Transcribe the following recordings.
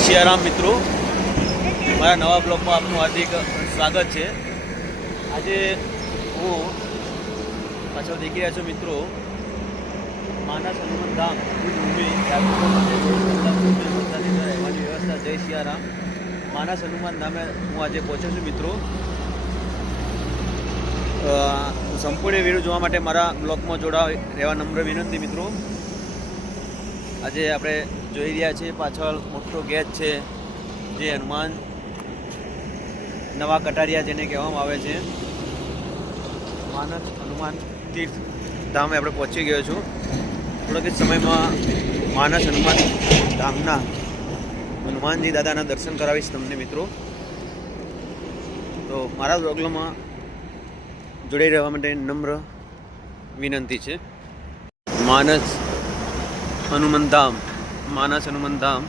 સિયારામ મિત્રો. મારા નવા બ્લોગમાં આપનું હાર્દિક સ્વાગત છે. આજે હું પાછળ દેખી રહ્યા છું મિત્રો. માનસ હનુમાન ધામ રહેવાની વ્યવસ્થા. જય સિયારામ માનસ હનુમાન ધામે હું આજે પહોંચ્યો છું મિત્રો. સંપૂર્ણ વીડિયો જોવા માટે મારા બ્લોગમાં જોડાવ રહેવા નમ્ર વિનંતી મિત્રો. આજે આપણે જોઈ રહ્યા છે, પાછળ મોટો ગેટ છે, જે હનુમાન નવા કટારિયા જેને કહેવામાં આવે છે. માનસ હનુમાન તીર્થ ધામે આપણે પહોંચી ગયો છું. થોડાક જ સમયમાં માનસ હનુમાન ધામના હનુમાનજી દાદાના દર્શન કરાવીશ તમને મિત્રો. તો મારા પ્રોગ્રામમાં જોડાઈ રહેવા માટે નમ્ર વિનંતી છે. માનસ હનુમાન ધામ. માનસ હનુમાન ધામ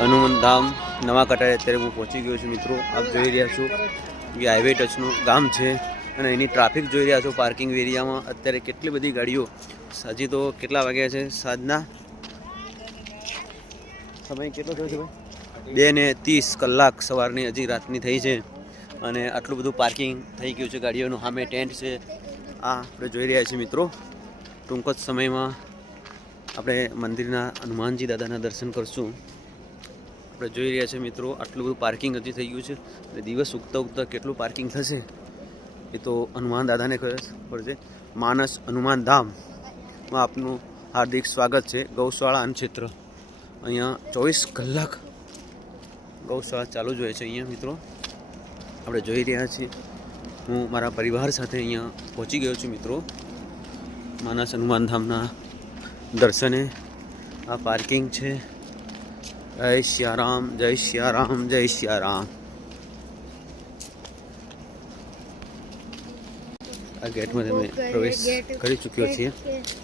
હનુમાન ધામ નવા કટારે અત્યારે હું પહોંચી ગયો છું મિત્રો. આપ જોઈ રહ્યા છો કે હાઈવે ટચનું ગામ છે અને એની ટ્રાફિક જોઈ રહ્યા છો પાર્કિંગ એરિયામાં અત્યારે કેટલી બધી ગાડીઓ હજી તો કેટલા વાગ્યા છે? સાંજના સમય કેટલો થયો છે ભાઈ? બે ને ત્રીસ કલાક સવારની હજી રાતની થઈ છે અને આટલું બધું પાર્કિંગ થઈ ગયું છે ગાડીઓનું. સામે ટેન્ટ છે. આ આપણે જોઈ રહ્યા છીએ મિત્રો. ટૂંક જ સમયમાં આપણે મંદિરના હનુમાનજી દાદાના દર્શન કરશું. આપણે જોઈ રહ્યા છીએ મિત્રો, આટલું બધું પાર્કિંગ હજી થઈ ગયું છે. અને દિવસ ઉગતા ઉગતા કેટલું પાર્કિંગ થશે? એ તો હનુમાન દાદાને છે માનસ હનુમાન ધામમાં આપનું હાર્દિક સ્વાગત છે, ગૌશાળા અન્ન ક્ષેત્ર. અહીંયા ચોવીસ કલાક ગૌશાળા ચાલુ જ હોય છે અહીંયા મિત્રો. આપણે જોઈ રહ્યા છીએ. હું મારા પરિવાર સાથે અહીંયા પહોંચી ગયો છું મિત્રો. માનસ હનુમાન ધામના દર્શને. આ પાર્કિંગ છે. જય સિયારામ જય સિયારામ જય સિયારામ આ ગેટમાં તમે પ્રવેશ કરી ચૂક્યો છીએ.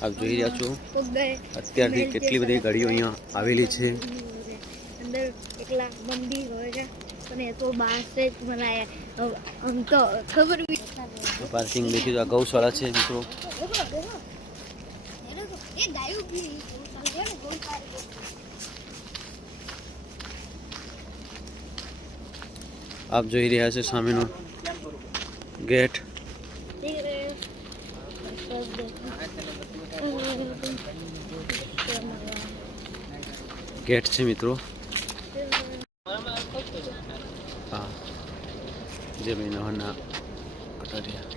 આપ જોઈ રહ્યા છો. અત્યારથી કેટલી બધી ગાડીઓ અહીંયા આવેલી છે. અંદર એકલા મંદિર હોય છે. અને તો બહાર જ. બનાયા આમ તો ખબર બી પાર્કિંગ દેખી તો આ ગૌશાળા છે મિત્રો. એ ગાયું બી આપ જોઈ રહ્યા છો સામેનો ગેટ. ગેટ છે મિત્રો. હા. જે ભાઈ નવાના કટારિયા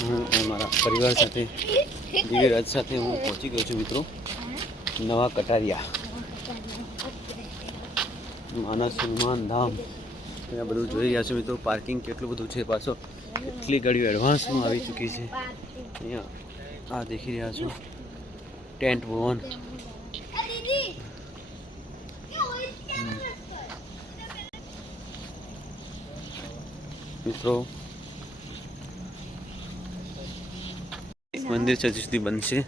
હું મારા પરિવાર સાથે દિવ્યરાજ સાથે હું પહોંચી ગયો છું મિત્રો. નવા કટારિયા. માનસ હનુમાન ધામ. ત્યાં બધું જોઈ રહ્યા છો મિત્રો, પાર્કિંગ કેટલું બધું છે પાછો. કેટલી ગાડીઓ એડવાન્સમાં આવી ચૂકી છે. અહીંયા આ દેખી રહ્યા છો. ટેન્ટ ભવન. મિત્રો મંદિર છે હજી સુધી બંધ છે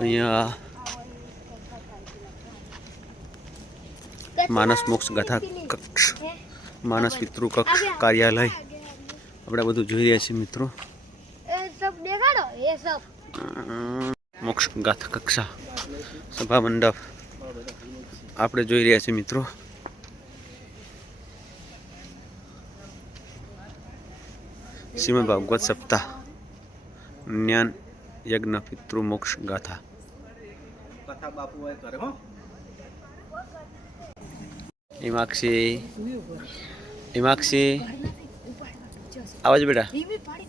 અહીંયા માનસ મોક્ષ ગાથા કક્ષ માનસ પિતૃ કક્ષ કાર્યાલય. આપણે બધું જોઈ રહ્યા છીએ મિત્રો. મોક્ષ ગાથા કક્ષા સભા મંડપ. આપણે જોઈ રહ્યા છીએ મિત્રો. શ્રીમદ ભાગવત સપ્તાહ. જ્ઞાન યજ્ઞ પિતૃ મોક્ષ ગાથા. હિમાક્ષી હિમાક્ષી આવાજ બેટા. ધીમી પાડી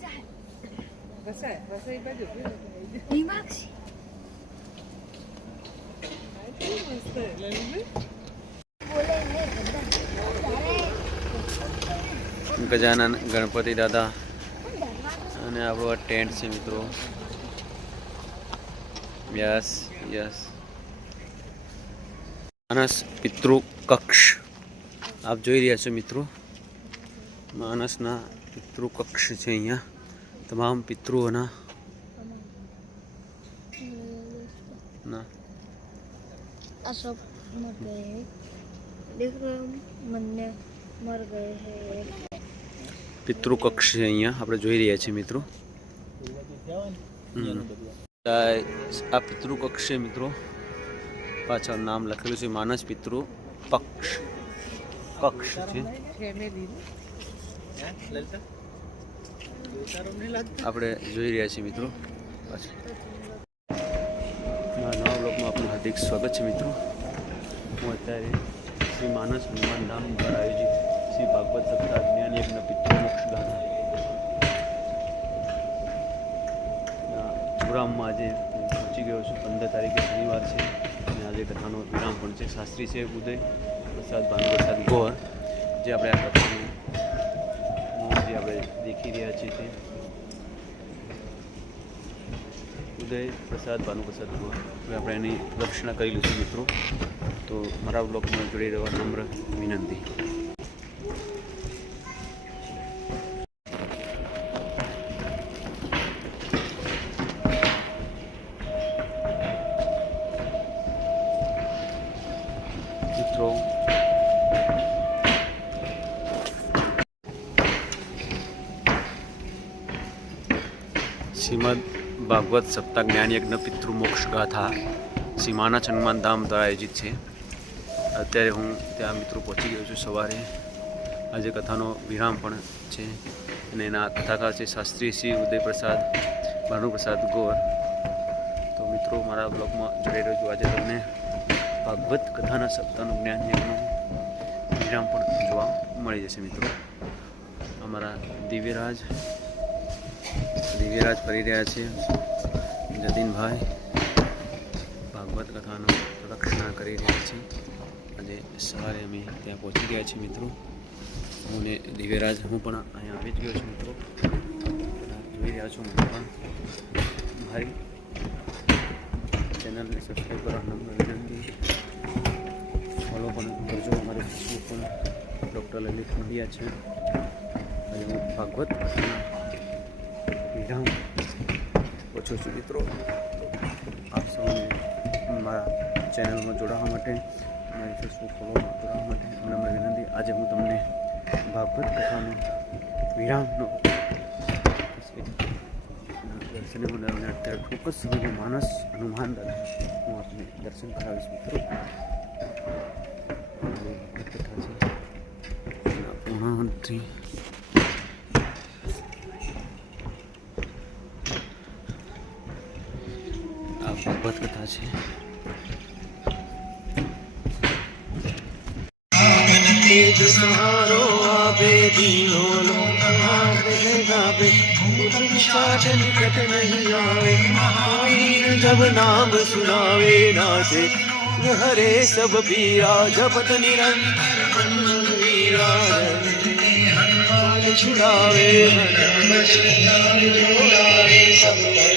હિમાક્ષી. બોલે ને ગજાનન ગણપતિ દાદા. અને આપણો આ ટેન્ટ છે મિત્રો યસ યસ માનસ પિતૃ કક્ષ આપ જોઈ રહ્યા છો મિત્રો માનસના પિતૃ કક્ષ છે અહીંયા તમામ પિતૃઓના ના આ सब मर गए हैं देख रहे हो मन्ने मर गए हैं પિતૃ કક્ષ છે અહીંયા આપણે જોઈ રહ્યા છીએ મિત્રો. આ પિતૃકક્ષ પિતૃ કક્ષ છે મિત્રો પાછળ નામ લખેલું છે માનસ પિતૃ પક્ષ. કક્ષ છે. આપણે જોઈ રહ્યા છીએ મિત્રો નવા બ્લોકમાં આપનું હાર્દિક સ્વાગત છે મિત્રો. હું અત્યારે શ્રી માનસ હનુમાન ધામ દ્વારા આયોજિત શ્રી ભાગવત સત્તા જ્ઞાન યજ્ઞ પિતૃમોક્ષ ગાથા. પ્રોગ્રામમાં આજે પહોંચી ગયો છું. પંદર તારીખે શનિવાર છે અને આજે કથાનો વિરામ પણ છે. શાસ્ત્રી છે ઉદય, પ્રસાદ ભાનુપ્રસાદ ગોર જે આપણે આ કથાનું જે આપણે દેખી રહ્યા છીએ તે. ઉદય, પ્રસાદ ભાનુપ્રસાદ ગોર હવે આપણે એની રક્ષણા કરી લઈશું મિત્રો. તો મારા બ્લોગમાં જોડી રહેવા નમ્ર વિનંતી. ભાગવત સપ્તાહ જ્ઞાનયજ્ઞ પિતૃમોક્ષ ગાથા. સીમાના માના હનુમાન ધામ દ્વારા આયોજિત છે. અત્યારે હું ત્યાં મિત્રો પહોંચી ગયો છું સવારે. આજે કથાનો વિરામ પણ છે અને એના કથાકાર છે શાસ્ત્રી શ્રી ઉદયપ્રસાદ ભાનુપ્રસાદ ગોર. તો મિત્રો, મારા બ્લોગમાં જોડાઈ રહ્યો છું આજે તમને ભાગવત કથાના સપ્તાહનું જ્ઞાન યજ્ઞનું વિરામ પણ જોવા મળી જશે મિત્રો. અમારા દિવ્યરાજ દિવ્યરાજ ફરી રહ્યા છે. જતીનભાઈ ભાગવત કથાનું પ્રદક્ષિણા કરી રહ્યા છે. આજે સવારે અમે ત્યાં પહોંચી ગયા છીએ મિત્રો. હું ને દિવ્યરાજ, હું પણ અહીંયા આવી જ ગયો છું મિત્રો. જોઈ રહ્યા છું મને પણ. મારી ચેનલને સબસ્ક્રાઈબ કરવા નમ્ર વિનંતી. ફોલો પણ કરજો. અમારી ફેસબુક પણ ડૉક્ટર લલિત મહિયા છે. અને હું ભાગવત વિરામ ઓછો છું મિત્રો? આપ સૌને મારા ચેનલમાં જોડાવા માટે, મારી ફેસબુક ફોલોમાં જોડાવા માટે નમ્ર વિનંતી. આજે હું તમને ભાગવત કથાનો વિરામનો દર્શન મને અત્યારે ચોક્કસ જ સમયમાં માનસ હનુમાન દાદા હું આપને દર્શન કરાવીશ મિત્રો. અને ભગવત કથા છે. સહારો, આપે દીનો સાથ નિકટ નહીં આવે કોઈ જબ નામ સુનાવે નાસે હરે સબ પીરા, જપત નિરંતર છુડાવે, જોડાવે સબ.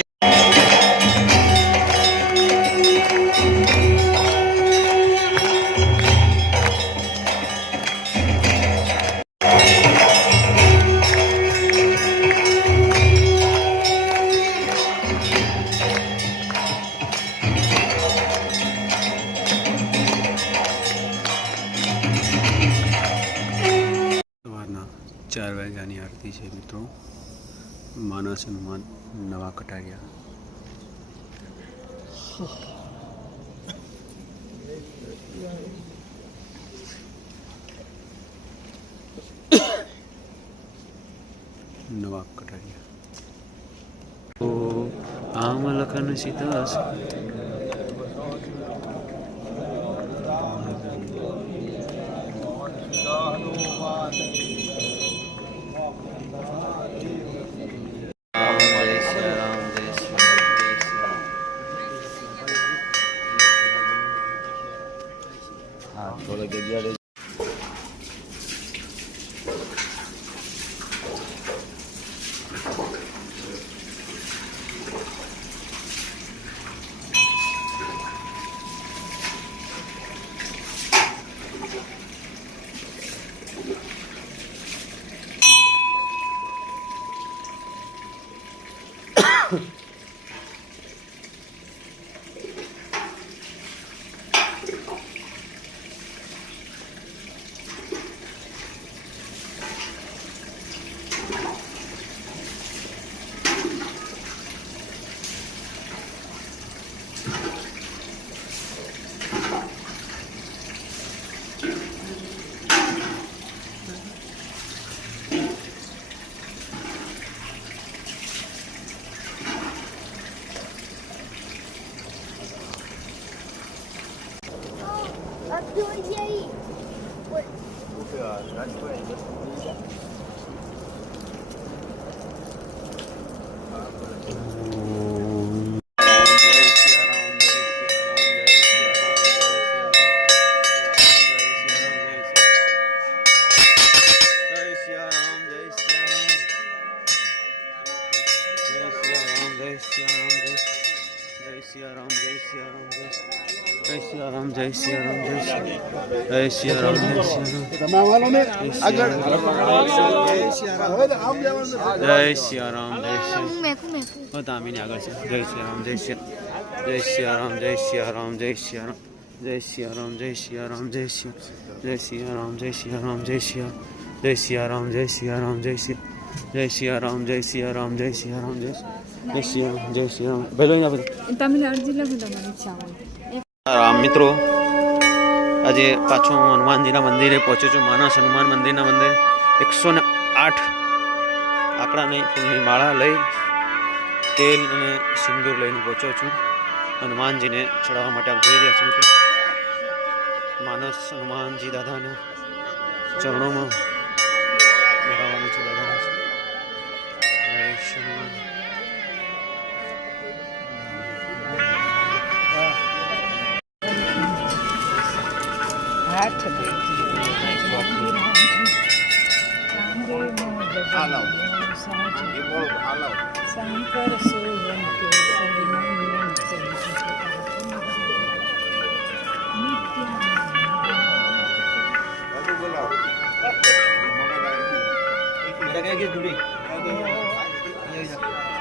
લખન સીતા રામ જય શ્રી રામ જય શ્રી રામ જય શ્રી રામ હા થોડી જગ્યા રહી અધોઈ જઈ ઓય, જય સિયારામ જય સિયારામ જય સિયારામ જય સિયારામ જય આગળ છે જય સિયારામ જય સિયારામ જય સિયારામ જય સિયારામ જય સિયારામ જય સિયારામ જય સિયારામ જય સિયારામ જય સિયારામ જય સિયારામ જય સિયારામ જય સિયારામ જય સિયારામ જય સિયારામ જય સિયારામ જય જય સિયારામ જય સિયારામ ભલે અહીંયા બધું તમિલનાડુ જિલ્લામાં તમારી ઈચ્છા હોય મિત્રો આજે પાછો હું હનુમાનજીના મંદિરે પહોંચ્યો છું, માનસ હનુમાન મંદિરના મંદિરે. એકસો ને આઠ આંકડાની ફૂલની માળા લઈ તેલ અને સિંદૂર લઈને પહોંચ્યો છું. હનુમાનજીને ચડાવવા માટે આપ જોઈ રહ્યા છું માનસ હનુમાનજી દાદાના ચરણોમાં ધરાવવાનું છે. દાદાના Ah, Thank you.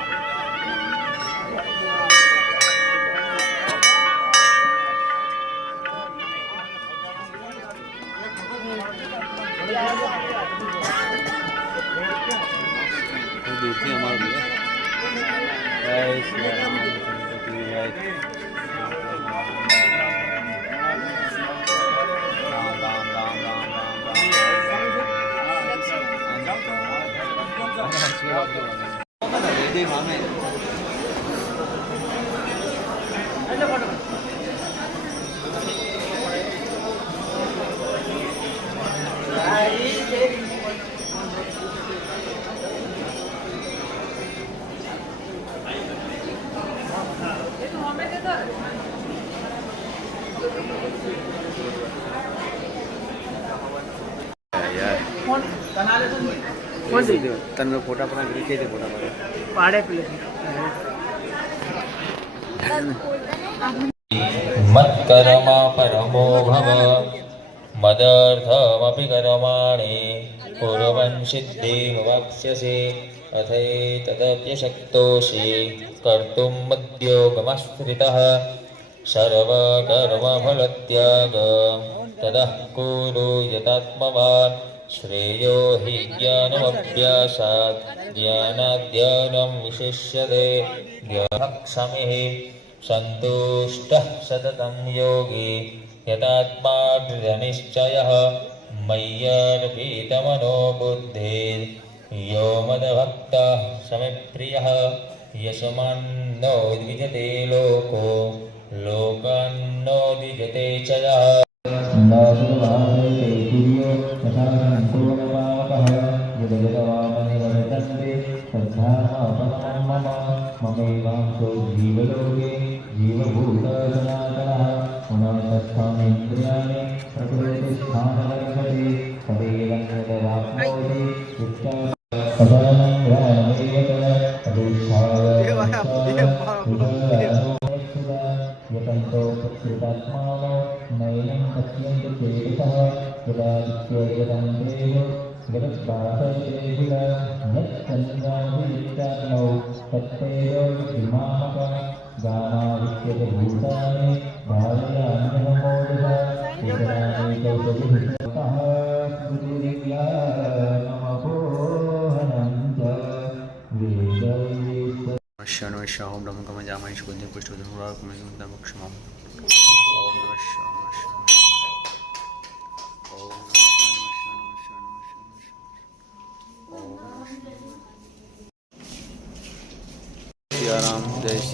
દૂરથી અમારું રામ. રામ રામ રામ રામ તમે ફોટા પણ આવી રીતે ફોટા પાડે. પાડે મત્કર્મા પરમો ભવ મદર્થમપિ કર્માણિ પૂર્વં સિદ્ધિમ વાપ્સ્યસि અથૈતદપ્યશક્તોષિ કર્તુમ મદ્યોગમાશ્રિતઃ સર્વકર્મફલત્યાગ તદઃ કુરુ યતાત્મવાન श्रेयो हि ज्ञानमभ्यासात् ज्ञानाद्यानं विशिष्यते। ज्ञानक्षमिः सन्तुष्टः सततं योगी यतात्मा दृढनिश्चयः मय्यर्पितमनो बुद्धिर्यो मदभक्तः समिप्रियः यशमान्नो द्विजते लोको लोकान्नो द्विजते च यः ममैवांसो जीवलोके जीवभूतसनातनः पुनर्षस्थानेन्द्रियाणि प्रकृतिस्थानलभते तदेव निरवाप्नोति यतन्तो पुत्रितात्मानो नैनं पश्यन्ति पीडितः सुरादित्योगदम्भेः जगत्पादशेषिका यत्सन्दाभियुक्तात्मौ तत्तेजो विमामक नमः नमः ओम ब्रह्म कमजामय ओम नमः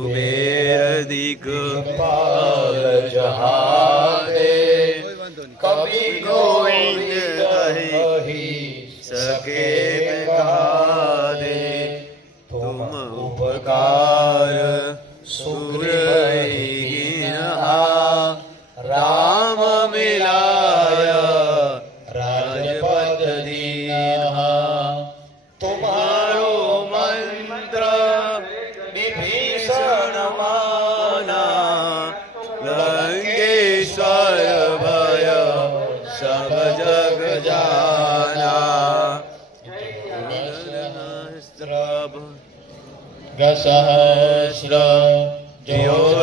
ડૂબે અધિક પાલ જહાદે કવિ ગોવિંદ કહી સકે કાદે. તુમ ઉપકાર સુગ્રહ सहस्र जो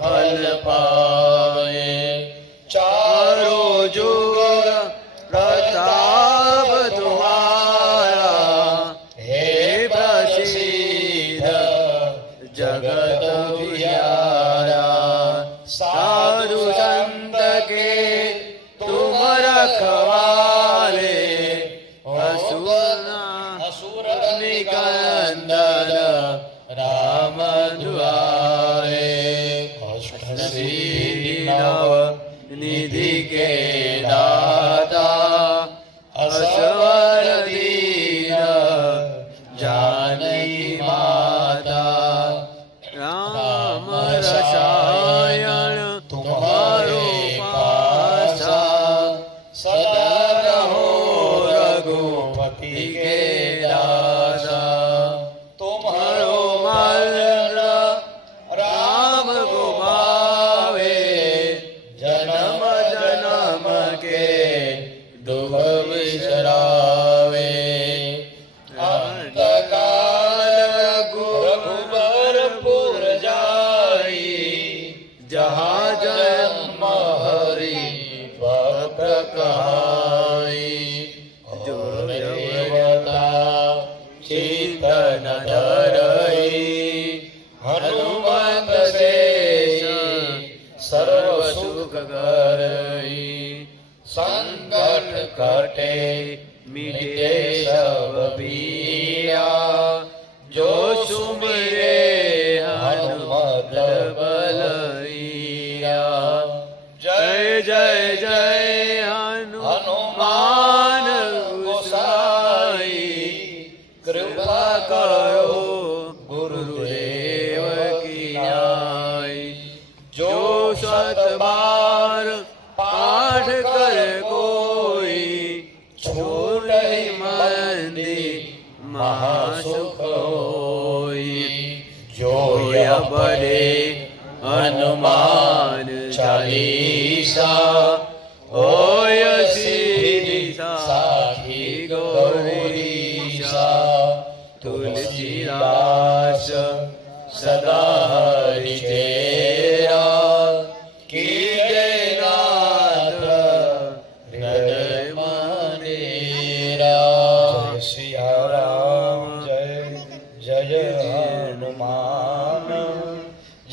ફલ પા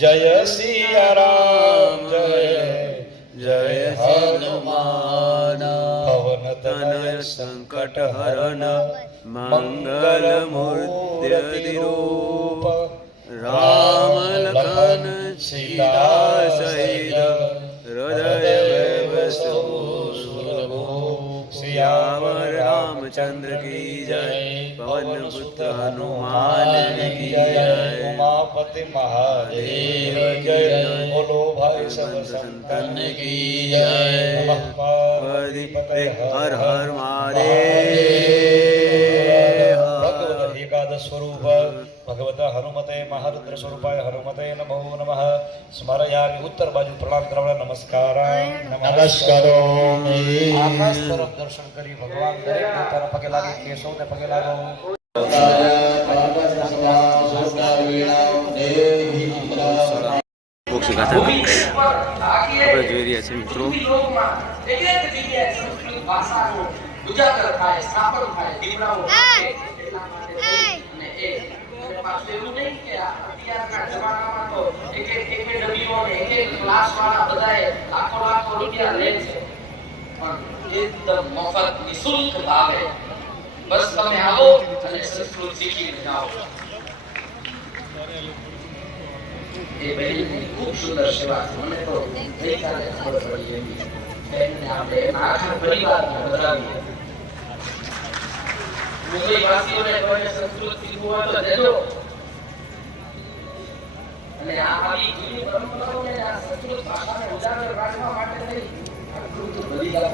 જય સિયા રામ જય જય હનુમાન પવન તનય સંકટ હરણ મંગલ મૂર્તિરૂપ રામ લખન સીતા સહિત હૃદય શ્યાવર રામચંદ્ર કી જય પવન પુત્ર હનુમાન કી જય ઉમાપતિ મહાદેવ હર હર મારે. મહાદેવ એકાદ સ્વરૂપ. ભગવત હનુમતે મહારુદ્ર સ્વરૂપાય હનુમતે નમો નમઃ. સ્મરયામિ ઉત્તર બાજુ પ્રણામ કરવાના નમસ્કાર. નમસ્કારો. આકાશ દર્શન કરી ભગવાન દરેક પોતાના પગે લાગી કેશવને પગે લાગો. આપણે જોઈ રહ્યા છીએ મિત્રો. ઉજાગર થાય સ્થાપન થાય દીવડાઓ અને એ પાછું એવું નહીં કે અત્યારના જમાનામાં તો એક એક એક એક ડબ્બીઓ ને એક એક ક્લાસ વાળા બધાએ લાખો લાખો રૂપિયા લે છે પણ એકદમ મફત નિશુલ્ક ભાવે બસ તમે આવો અને સંસ્કૃત શીખીને જાઓ એ બહેનની ખૂબ સુંદર સેવા છે. મને તો ગઈકાલે ખબર પડી એવી અને આ આવી જૂની પરંપરાઓને આ સંસ્કૃત ભાષાને ઉજાગર રાખવા માટે થઈ આટલું બધું બલિદાન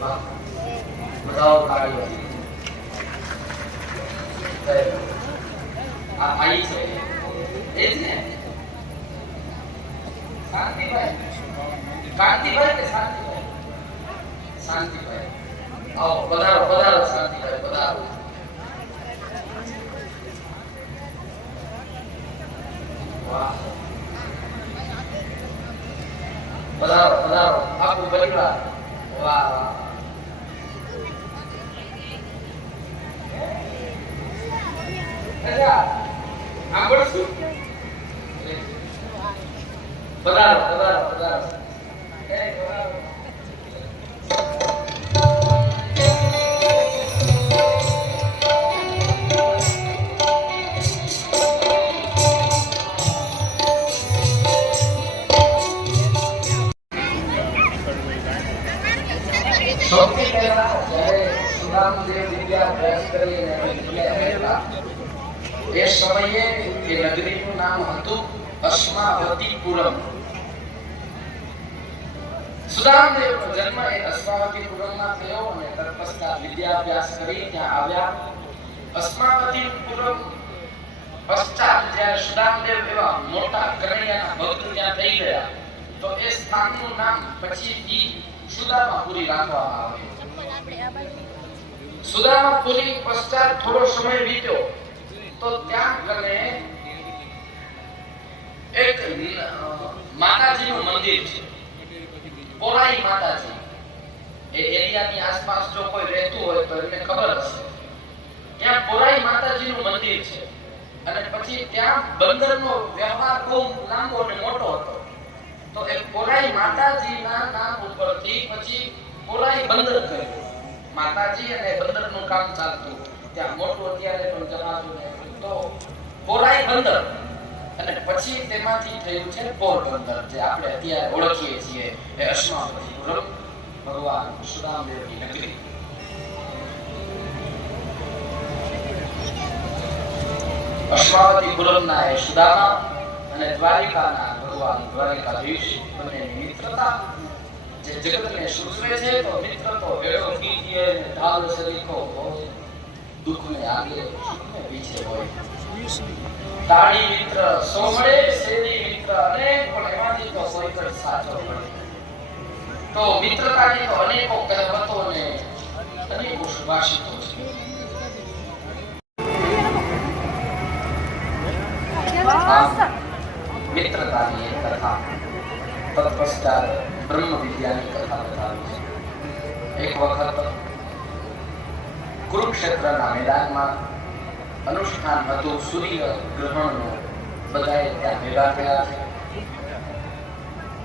વાહ. આ ભાઈ છે એ જ ને શાંતિભાઈ કાંતિભાઈ કે શાંતિભાઈ શાંતિભાઈ આવો પધારો પધારો શાંતિભાઈ પધારો વાહ પધારો પધારો આખું પરિવાર વાહ વાહ. સ્થાનનું નામ પછીથી સુદામાપુરી રાખવામાં આવ્યું સુદામાપુરી પશ્ચાત થોડો સમય વીત્યો તો ત્યાં કને એક માતાજીનું મંદિર છે પોરાઈ માતાજી એ એરિયાની આસપાસ જો કોઈ રહેતું હોય તો એમને ખબર હશે ત્યાં પોરાઈ માતાજીનું મંદિર છે. અને પછી ત્યાં બંદરનો વ્યવહાર બહુ લાંબો અને મોટો હતો. તો એ કોરાઈ માતાજીના નામ ઉપરથી પછી કોરાઈ બંદર થયું માતાજી અને બંદરનું કામ ચાલતું. ત્યાં મોટું અત્યારે પણ જહાજો ને તો કોરાઈ બંદર. અને પછી તેમાંથી થયું છે પોરબંદર, જે આપણે અત્યારે ઓળખીએ છીએ. એ અશ્માપતિપુરમ ભગવાન સુદામદેવની નગરી. અશ્માવતીપુરમના એ સુદામા અને દ્વારિકાના ભગવાન દ્વારિકાધીશ બંનેની મિત્રતા. જે જગતને સૂચવે છે તો મિત્ર તો વેળો કીજીએ ને ઢાલ સરીખો દુઃખને આગે સુખને પીછે હોય. તાળી મિત્ર સોમળે શેરી મિત્ર અનેક, પણ એમાંથી તો કોઈ સાચો મળે તો મિત્રતાની તો અનેકો કહેવતો ને અનેકો સુભાષિતો છે. આમ મિત્રતાની એક કથા તત્પશ્ચાત બ્રહ્મ વિદ્યાની કથા બતાવી છે એક વખત કુરુક્ષેત્રના મેદાનમાં અનુષ્ઠાન હતું સૂર્ય ગ્રહણનું બધાએ ત્યાં ભેગા થયા છે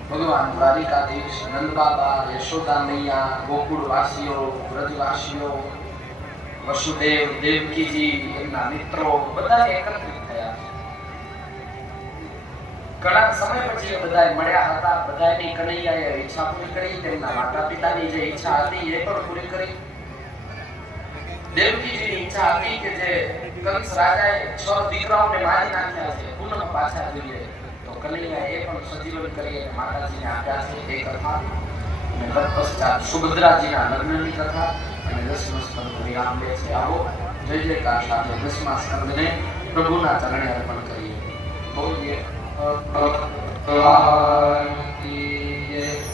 ભગવાન દ્વારિકાધીશ નંદ બાબા યશોદા મૈયા ગોકુળવાસીઓ વ્રજવાસીઓ વસુદેવ દેવકીજી એમના મિત્રો બધા એકત્રિત થયા છે ઘણા સમય પછી એ બધા મળ્યા હતા. બધાની કનૈયાએ ઈચ્છા પૂરી કરી, તેમના માતા પિતાની જે ઈચ્છા હતી એ પણ પૂરી કરી. દેવકીજીની ઈચ્છા હતી કે જે કંસ રાજાએ છ દીકરાઓને મારી નાખ્યા છે, પુનઃ પાછા જોઈએ. તો કનૈયા એ પણ સજીવન કરી માતાજીને આપ્યા છે એ કથા. અને તત્પશ્ચાત સુભદ્રાજીના લગ્નની કથા અને દસમો સ્કંદ વિરામ લે છે. આવો જય જયકાર સાથે દસમા સ્કંદને પ્રભુના ચરણે અર્પણ કરીએ. બોલીએ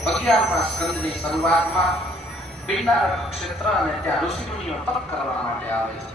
અગિયારમા સ્કંદની શરૂઆતમાં પિંડારક ક્ષેત્ર અને ત્યાં ઋષિમુનિઓ તપ કરવા માટે આવે છે.